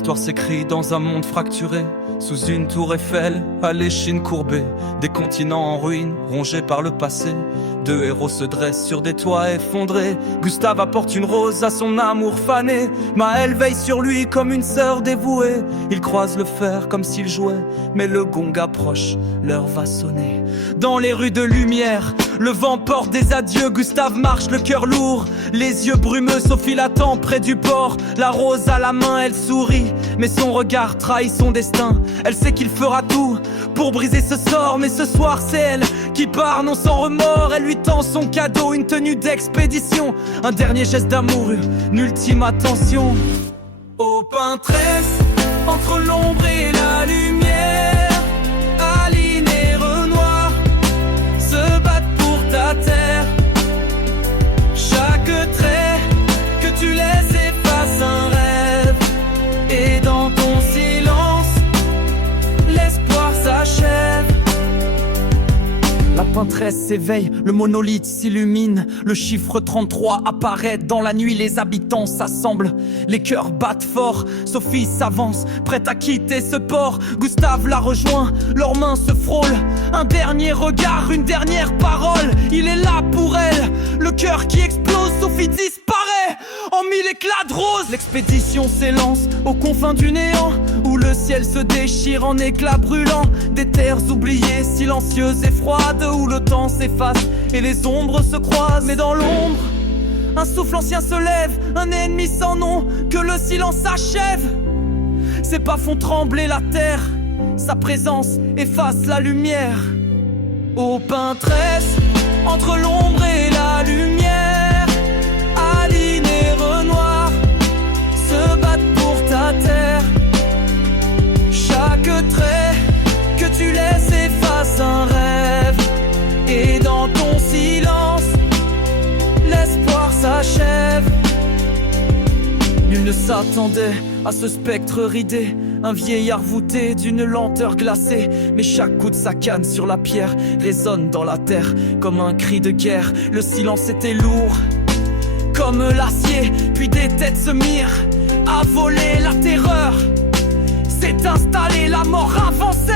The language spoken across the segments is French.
histoire s'écrit dans un monde fracturé, sous une tour Eiffel, à l'échine courbée, des continents en ruine, rongés par le passé. Deux héros se dressent sur des toits effondrés. Gustave apporte une rose à son amour fané. Maëlle veille sur lui comme une sœur dévouée. Ils croisent le fer comme s'ils jouaient, mais le gong approche, l'heure va sonner. Dans les rues de lumière, le vent porte des adieux. Gustave marche le cœur lourd, les yeux brumeux. Sophie l'attend près du port, la rose à la main, elle sourit, mais son regard trahit son destin. Elle sait qu'il fera tout pour briser ce sort, mais ce soir c'est elle qui part, non sans remords. Elle lui tend son cadeau, une tenue d'expédition, un dernier geste d'amour, une ultime attention. Ô peintresse, entre l'ombre et la lumière, Aline et Renoir se battent pour ta terre. Chaque trait que tu laisses efface un rêve, et dans ton silence, l'espoir s'achève. La peintresse s'éveille, le monolithe s'illumine. Le chiffre 33 apparaît dans la nuit, les habitants s'assemblent. Les cœurs battent fort, Sophie s'avance, prête à quitter ce port. Gustave la rejoint, leurs mains se frôlent. Un dernier regard, une dernière parole. Il est là pour elle, le cœur qui explose. Sophie disparaît en mille éclats de rose. L'expédition s'élance aux confins du néant, où le ciel se déchire en éclats brûlants. Des terres oubliées, silencieuses et froides, où le temps s'efface et les ombres se croisent. Mais dans l'ombre, un souffle ancien se lève, un ennemi sans nom, que le silence achève. Ses pas font trembler la terre, sa présence efface la lumière. Ô peintresse, entre l'ombre et la lumière, Aline et Renoir se battent pour ta terre. Chaque trait que tu laisses efface un rêve, et dans ton silence, l'espoir s'achève. Nul ne s'attendait à ce spectre ridé, un vieillard voûté d'une lenteur glacée. Mais chaque coup de sa canne sur la pierre résonne dans la terre comme un cri de guerre. Le silence était lourd comme l'acier, puis des têtes se mirent à voler. La terreur s'est installée, la mort avançait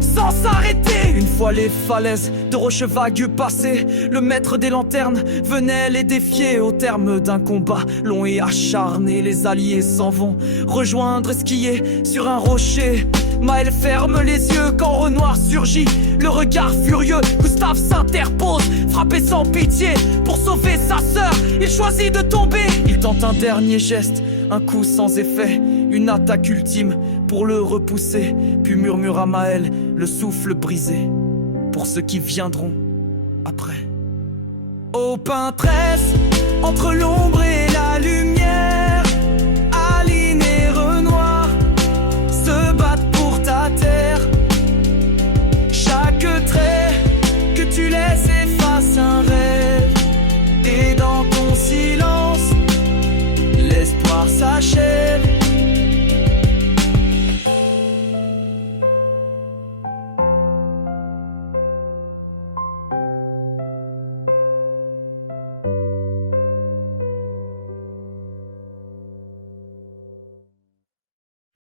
sans s'arrêter. Une fois les falaises de roches vagues passées, le maître des lanternes venait les défier. Au terme d'un combat long et acharné, les alliés s'en vont rejoindre esquiller sur un rocher. Maëlle ferme les yeux quand Renoir surgit, le regard furieux. Gustave s'interpose, frappé sans pitié. Pour sauver sa sœur, il choisit de tomber. Il tente un dernier geste, un coup sans effet, une attaque ultime pour le repousser. Puis murmure à Maëlle, le souffle brisé, pour ceux qui viendront après. Ô peintresse, entre l'ombre et